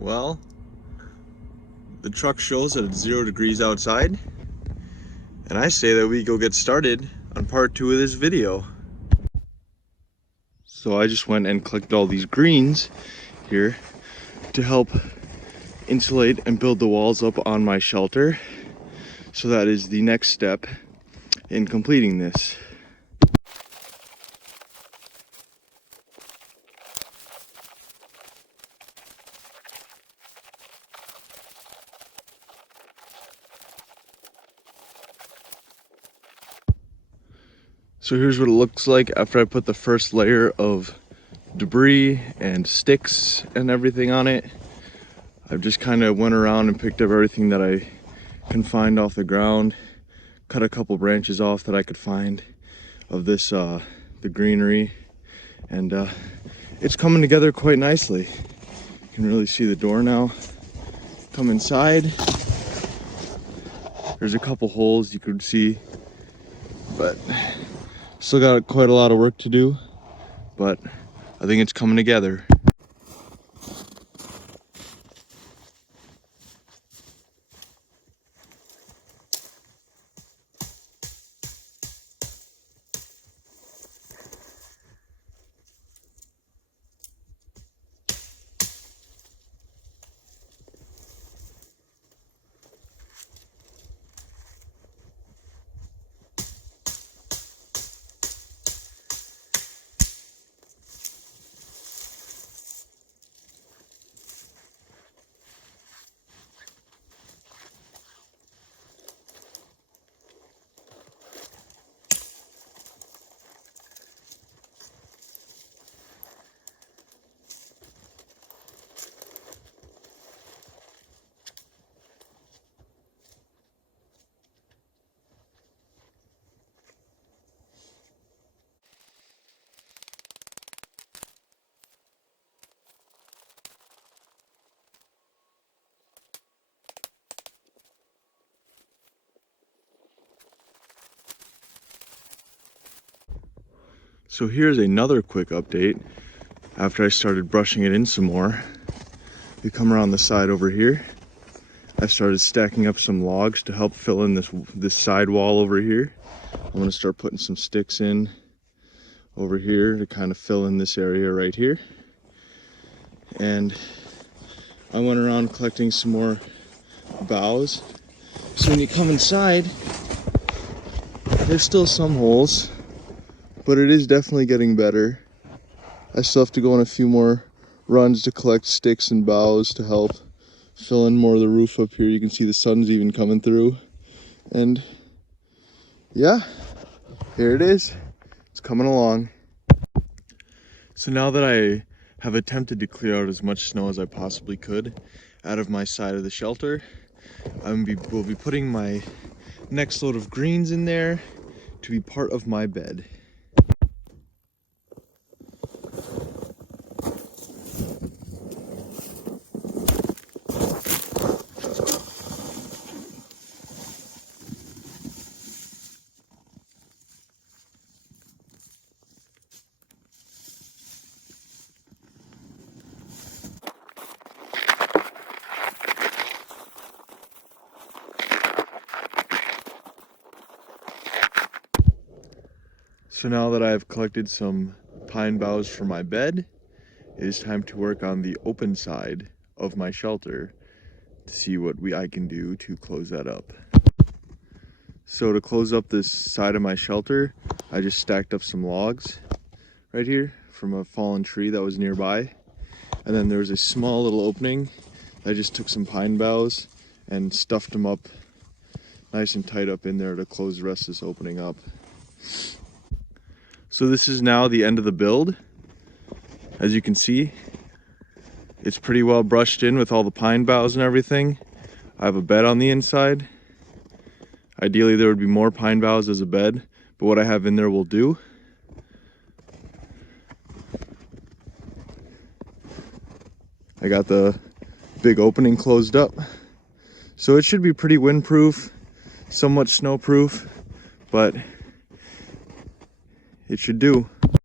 Well, the truck shows that it's 0 degrees outside, and I say that we go get started on part 2 of this video. So I just went and clicked all these greens here to help insulate and build the walls up on my shelter. So that is the next step in completing this. So here's what it looks like after I put the first layer of debris and sticks and everything on it. I've just kind of went around and picked up everything that I can find off the ground, cut a couple branches off that I could find of this the greenery, and it's coming together quite nicely. You can really see the door now. Come inside. There's a couple holes you could see, but still got quite a lot of work to do, but I think it's coming together. So here's another quick update. After I started brushing it in some more, you come around the side over here. I started stacking up some logs to help fill in this side wall over here. I'm gonna start putting some sticks in over here to kind of fill in this area right here. And I went around collecting some more boughs. So when you come inside, there's still some holes, but it is definitely getting better. I still have to go on a few more runs to collect sticks and boughs to help fill in more of the roof up here. You can see the sun's even coming through. And yeah, here it is. It's coming along. So now that I have attempted to clear out as much snow as I possibly could out of my side of the shelter, we'll be putting my next load of greens in there to be part of my bed. So now that I've collected some pine boughs for my bed, it is time to work on the open side of my shelter to see what I can do to close that up. So to close up this side of my shelter, I just stacked up some logs right here from a fallen tree that was nearby. And then there was a small little opening. I just took some pine boughs and stuffed them up nice and tight up in there to close the rest of this opening up. So this is now the end of the build. As you can see, it's pretty well brushed in with all the pine boughs and everything. I have a bed on the inside. Ideally there would be more pine boughs as a bed, but what I have in there will do. I got the big opening closed up. So it should be pretty windproof, somewhat snowproof, but it should do.